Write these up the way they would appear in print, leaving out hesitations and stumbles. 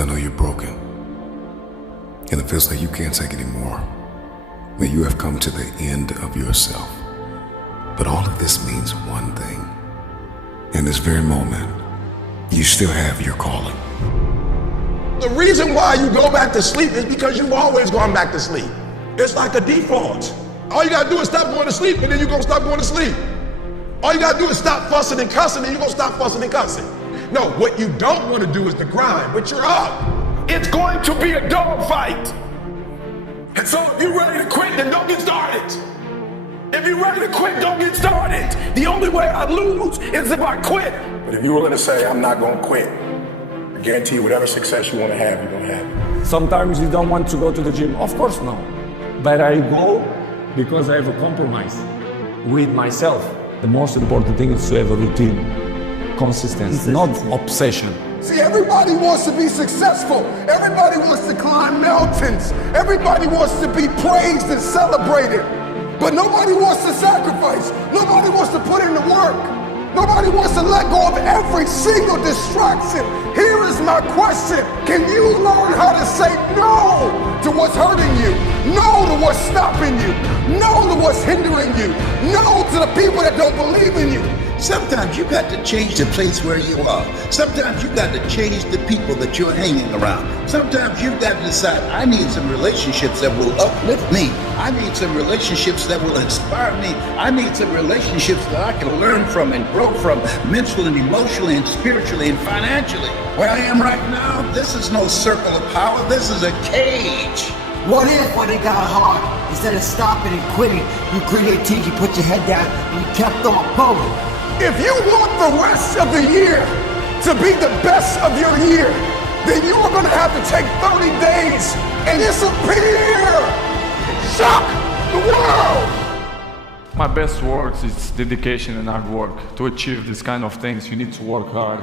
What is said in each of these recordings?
I know you're broken, and it feels like you can't take anymore, that you have come to the end of yourself. But all of this means one thing. In this very moment, you still have your calling. The reason why you go back to sleep is because you've always gone back to sleep. It's like a default. All you gotta do is stop going to sleep, and then you're gonna stop going to sleep. All you gotta do is stop fussing and cussing, and you're gonna stop fussing and cussing. No, what you don't wanna do is the grind, but you're up. It's going to be a dogfight. And so if you're ready to quit, then don't get started. If you're ready to quit, don't get started. The only way I lose is if I quit. But if you're willing to say, I'm not gonna quit, I guarantee you whatever success you wanna have, you're gonna have it. Sometimes you don't want to go to the gym. Of course no. But I go because I have a compromise with myself. The most important thing is to have a routine, consistency, not obsession. See, everybody wants to be successful. Everybody wants to climb mountains. Everybody wants to be praised and celebrated. But nobody wants to sacrifice. Nobody wants to put in the work. Nobody wants to let go of every single distraction. Here is my question. Can you learn how to say no to what's hurting you? No to what's stopping you? No to what's hindering you? No to the people that don't believe in you? Sometimes you got to change the place where you are. Sometimes you got to change the people that you're hanging around. Sometimes you got to decide, I need some relationships that will uplift me. I need some relationships that will inspire me. I need some relationships that I can learn from and grow from mentally and emotionally and spiritually and financially. Where I am right now, this is no circle of power. This is a cage. What if, when it got hard, instead of stopping and quitting, you created, you put your head down and you kept on going? If you want the rest of the year to be the best of your year, then you are going to have to take 30 days and disappear. Shock the world. My best work is dedication and hard work. To achieve this kind of things, you need to work hard.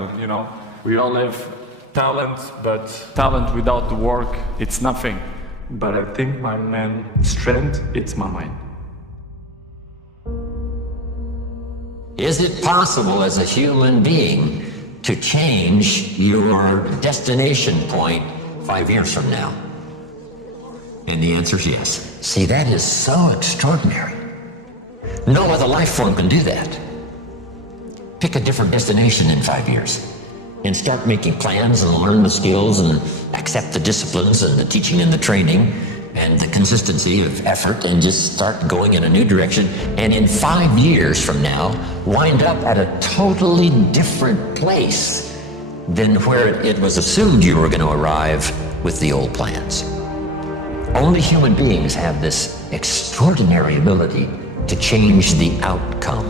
We all have talent, but talent without the work, it's nothing. But I think my main strength, it's my mind. Is it possible as a human being to change your destination point 5 years from now? And the answer is yes. See, that is so extraordinary. No other life form can do that. Pick a different destination in 5 years and start making plans and learn the skills and accept the disciplines and the teaching and the training and the consistency of effort and just start going in a new direction. And in 5 years from now, wind up at a totally different place than where it was assumed you were going to arrive with the old plans. Only human beings have this extraordinary ability to change the outcome,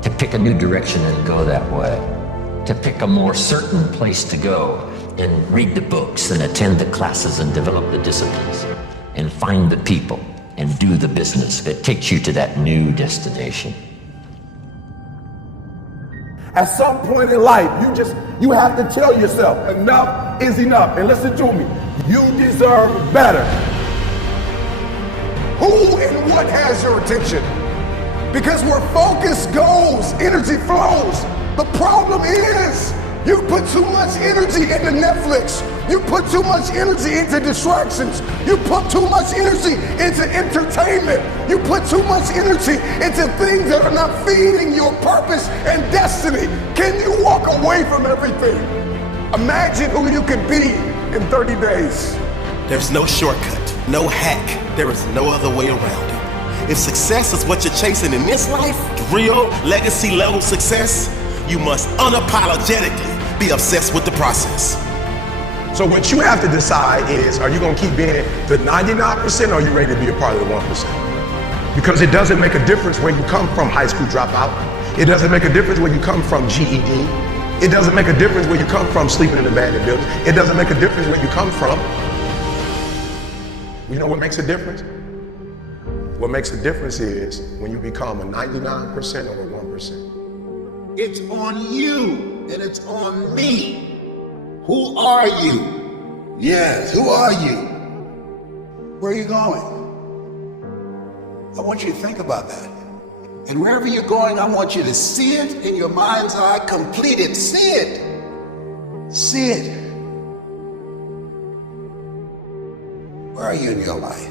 to pick a new direction and go that way, to pick a more certain place to go and read the books and attend the classes and develop the disciplines and find the people and do the business that takes you to that new destination. At some point in life, you have to tell yourself, enough is enough. And listen to me, you deserve better. Who and what has your attention? Because where focus goes, energy flows. The problem is, you put too much energy into Netflix. You put too much energy into distractions. You put too much energy into entertainment. You put too much energy into things that are not feeding your purpose and destiny. Can you walk away from everything? Imagine who you could be in 30 days. There's no shortcut, no hack. There is no other way around it. If success is what you're chasing in this life, real legacy level success, you must unapologetically be obsessed with the process. So what you have to decide is, are you going to keep being the 99% or are you ready to be a part of the 1%? Because it doesn't make a difference where you come from, high school dropout. It doesn't make a difference where you come from, GED. It doesn't make a difference where you come from, sleeping in abandoned buildings. It doesn't make a difference where you come from. You know what makes a difference? What makes a difference is when you become a 99% or a 1%. It's on you and it's on me. Who are you? Yes, who are you? Where are you going? I want you to think about that. And wherever you're going, I want you to see it in your mind's eye, complete it, see it. See it. Where are you in your life?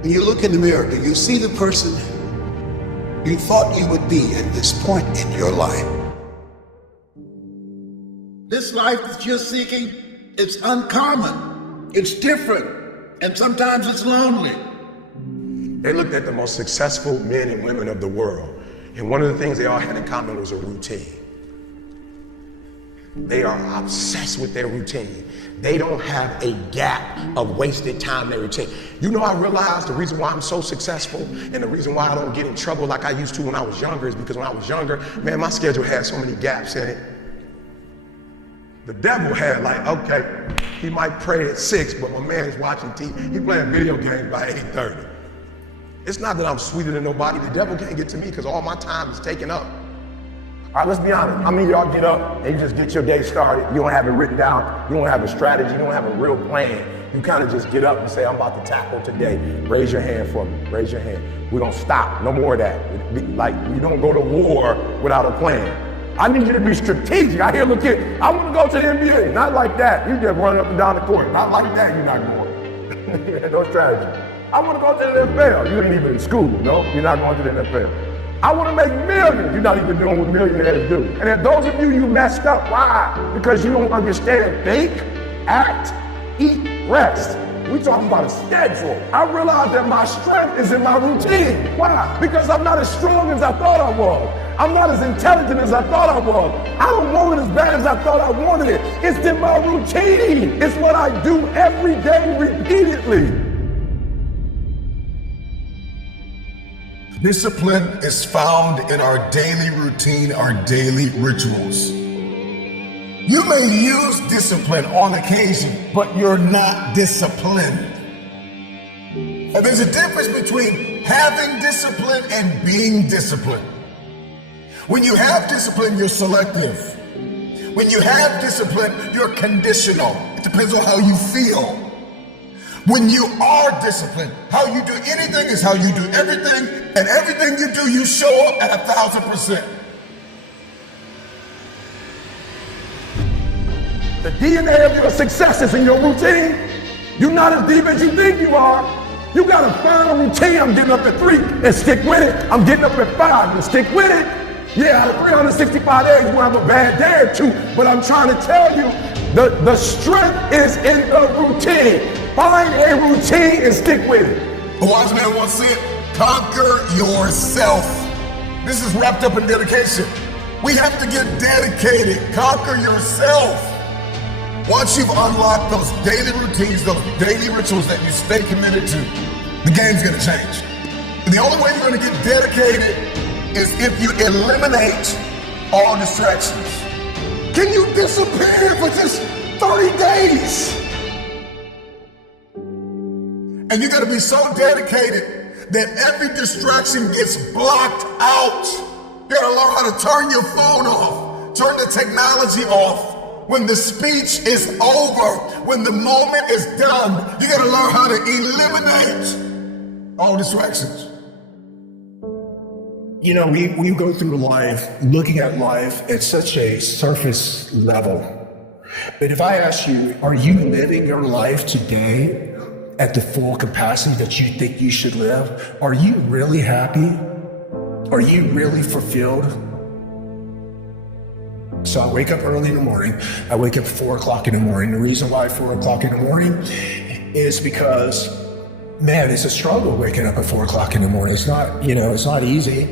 When you look in the mirror, do you see the person you thought you would be at this point in your life? This life that you're seeking, it's uncommon, it's different, and sometimes it's lonely. They looked at the most successful men and women of the world, and one of the things they all had in common was a routine. They are obsessed with their routine. They don't have a gap of wasted time in their routine. You know, I realized the reason why I'm so successful and the reason why I don't get in trouble like I used to when I was younger is because when I was younger, man, my schedule had so many gaps in it. The devil had like, okay, he might pray at 6, but my man is watching TV. He playing video games by 8:30. It's not that I'm sweeter than nobody. The devil can't get to me because all my time is taken up. All right, let's be honest. How many of y'all get up and you just get your day started? You don't have it written down. You don't have a strategy. You don't have a real plan. You kind of just get up and say, I'm about to tackle today. Raise your hand for me. Raise your hand. We don't stop. No more of that. Like, we don't go to war without a plan. I need you to be strategic. I hear little kids, I want to go to the NBA. Not like that. You just run up and down the court. Not like that, you're not going. No strategy. I want to go to the NFL. You ain't even in school, no? You're not going to the NFL. I want to make millions. You're not even doing what millionaires do. And if those of you messed up, why? Because you don't understand think, act, eat, rest. We're talking about a schedule. I realized that my strength is in my routine. Why? Because I'm not as strong as I thought I was. I'm not as intelligent as I thought I was. I don't want it as bad as I thought I wanted it. It's in my routine. It's what I do every day repeatedly. Discipline is found in our daily routine, our daily rituals. You may use discipline on occasion, but you're not disciplined. And there's a difference between having discipline and being disciplined. When you have discipline, you're selective. When you have discipline, you're conditional. It depends on how you feel. When you are disciplined, how you do anything is how you do everything, and everything you do, you show up at 1,000%. The DNA of your success is in your routine. You're not as deep as you think you are. You gotta find a routine. I'm getting up at 3 and stick with it. I'm getting up at 5 and stick with it. Yeah, out of 365 days, we'll have a bad day or two, but I'm trying to tell you, the strength is in the routine. Find a routine and stick with it. A wise man once said, conquer yourself. This is wrapped up in dedication. We have to get dedicated. Conquer yourself. Once you've unlocked those daily routines, those daily rituals that you stay committed to, the game's gonna change. And the only way you're gonna get dedicated is if you eliminate all distractions. Can you disappear for just 30 days? And you gotta be so dedicated that every distraction gets blocked out. You gotta learn how to turn your phone off, turn the technology off. When the speech is over, when the moment is done, you gotta learn how to eliminate all distractions. You know, we go through life, looking at life at such a surface level. But if I ask you, are you living your life today at the full capacity that you think you should live? Are you really happy? Are you really fulfilled? So I wake up early in the morning. I wake up 4 o'clock in the morning. The reason why 4 o'clock in the morning is because, man, it's a struggle waking up at 4 o'clock in the morning. It's not, it's not easy.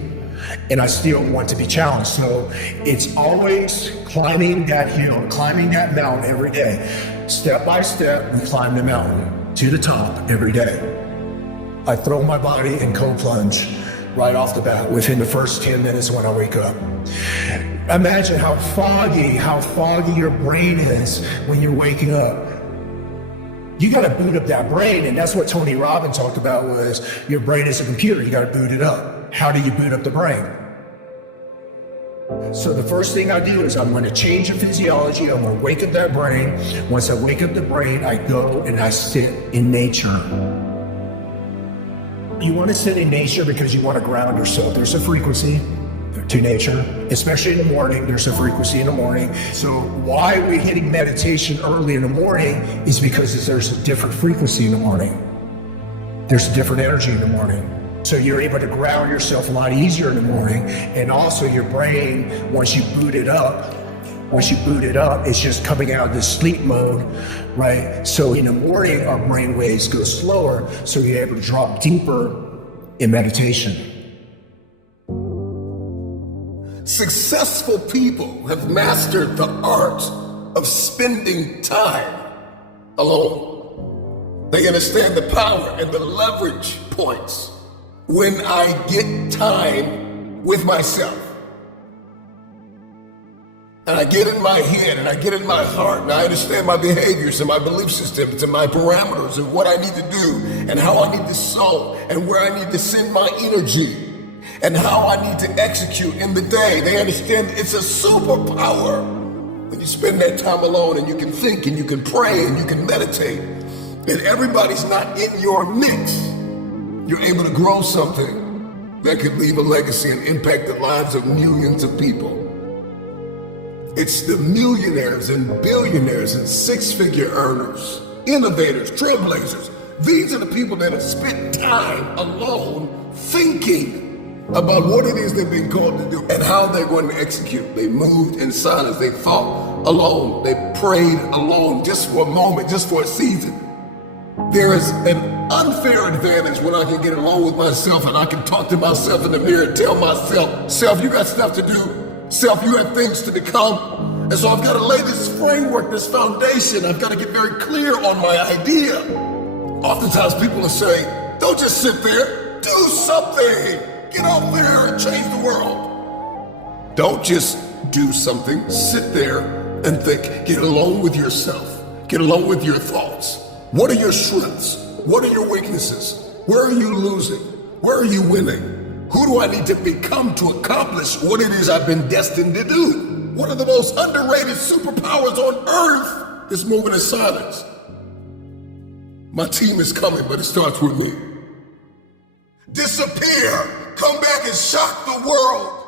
And I still want to be challenged. So it's always climbing that hill, climbing that mountain every day. Step by step, we climb the mountain to the top every day. I throw my body in cold plunge right off the bat within the first 10 minutes when I wake up. Imagine how foggy your brain is when you're waking up. You got to boot up that brain, and that's what Tony Robbins talked about was your brain is a computer. You got to boot it up. How do you boot up the brain? So the first thing I do is I'm going to change the physiology. I'm going to wake up that brain. Once I wake up the brain, I go and I sit in nature. You want to sit in nature because you want to ground yourself. There's a frequency. to nature, especially in the morning. There's a frequency in the morning. So why we're hitting meditation early in the morning is because there's a different frequency in the morning. There's a different energy in the morning. So you're able to ground yourself a lot easier in the morning. And also your brain, once you boot it up, it's just coming out of this sleep mode, right? So in the morning, our brain waves go slower, so you're able to drop deeper in meditation. Successful people have mastered the art of spending time alone. They understand the power and the leverage points when I get time with myself. And I get in my head and I get in my heart and I understand my behaviors and my belief systems and my parameters and what I need to do and how I need to sow and where I need to send my energy and how I need to execute in the day. They understand it's a superpower when you spend that time alone and you can think and you can pray and you can meditate and everybody's not in your mix. You're able to grow something that could leave a legacy and impact the lives of millions of people. It's the millionaires and billionaires and six-figure earners, innovators, trailblazers. These are the people that have spent time alone thinking about what it is they've been called to do and how they're going to execute. They moved in silence. They thought alone. They prayed alone just for a moment, just for a season. There is an unfair advantage when I can get along with myself and I can talk to myself in the mirror and tell myself, self, you got stuff to do. Self, you have things to become. And so I've got to lay this framework, this foundation. I've got to get very clear on my idea. Oftentimes people will say, don't just sit there, do something. Get out there and change the world. Don't just do something, sit there and think. Get alone with yourself. Get alone with your thoughts. What are your strengths? What are your weaknesses? Where are you losing? Where are you winning? Who do I need to become to accomplish what it is I've been destined to do? One of the most underrated superpowers on earth is moving in silence. My team is coming, but it starts with me. Disappear. Come back and shock the world.